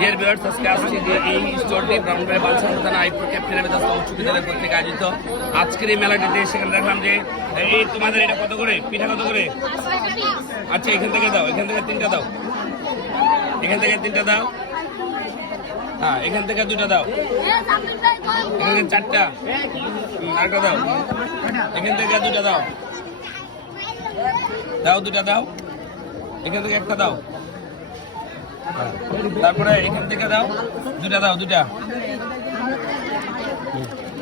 Dear viewers, আজকে আসছি যে এই স্টোরটি ব্রাহ্মণবাড়িয়া বালছাল থানা আইপুর ক্যাপ্টেন উচ্চ বিদ্যালয় কর্তৃক আয়োজিত আজকের এই মেলাটিতে। সেখানে দেখলাম যে এই তোমাদের এটা কত করে, পিঠা কত করে? আচ্ছা, এখান থেকে দাও, এখান থেকে 3টা দাও, এখান থেকে 3টা দাও, হ্যাঁ এখান থেকে 2টা দাও, এখান থেকে 4টা, আরেকটা দাও, এখান থেকে 2টা দাও, দাও 2টা দাও, এখান থেকে 1টা দাও, তারপরে এখান থেকে দাও 2টা দাও, 2টা,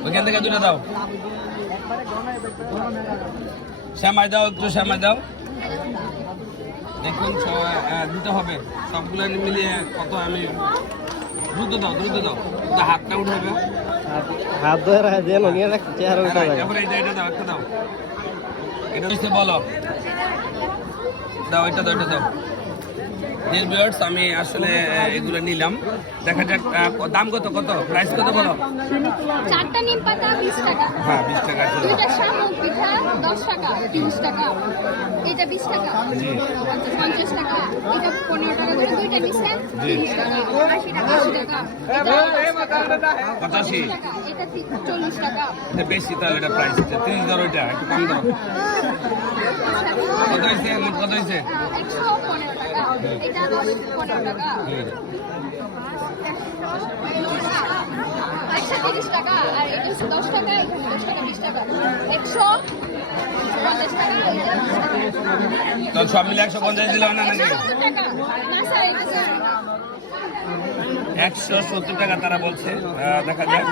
ওইখান থেকে 2টা দাও, শ্যামাই দাও, একটু শ্যামাই দাও। দেখুন দিতে হবে সবগুলো মিলিয়ে কত, আমি দ্রুত দাও, দ্রুত দাও, হাতটা উঠাবে, হাত ধরে দেন নিয়ে রাখতে চেহারা উঠা যায়। তারপরে এটা দাও, একটা দাও, এটা হচ্ছে বলো, দাও এটা দাও, এটা দাও। ডিয়ার ভিউয়ার্স, আমি আসলে এগুলো নিলাম, দেখা যাক দাম কত, কত প্রাইস কত বলো। 4টা নিম পাতা 20 টাকা, হ্যাঁ 20 টাকা, 2টা শামুক পিঠা 10 টাকা, 30 টাকা, এটা 20 টাকা, জি 50 টাকা, এটা 15 টাকা করে, 2টা মিক্সে 30 টাকা, 80 টাকা, 80 টাকা, এটা 85 টাকা, এটা 40 টাকা, এটা বেশি, তাহলে এটা প্রাইস 30 ধরো, এটা একটু কম দাও। কত হয়েছে, কত হয়েছে? 115 টাকা, এটা 15 টাকা, 130 টাকা, আর এটা 10 টাকা, এটা 10 টাকা, 20 টাকা, 150 টাকা, তো সব মিলে 150 দিলাম না নাকি? 170 টাকা, না স্যার এটা 170 টাকা তারা বলছে। দেখা যাক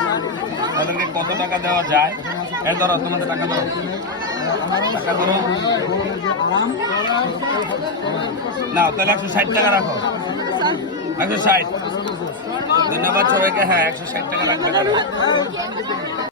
তাদেরকে কত টাকা দেওয়া যায়। এই ধরো, তোমাদের টাকা ধরো, টাকা ধরো, নাও তাহলে 160 টাকা রাখো, 160। ধন্যবাদ সবাইকে। হ্যাঁ 160 টাকা রাখবে।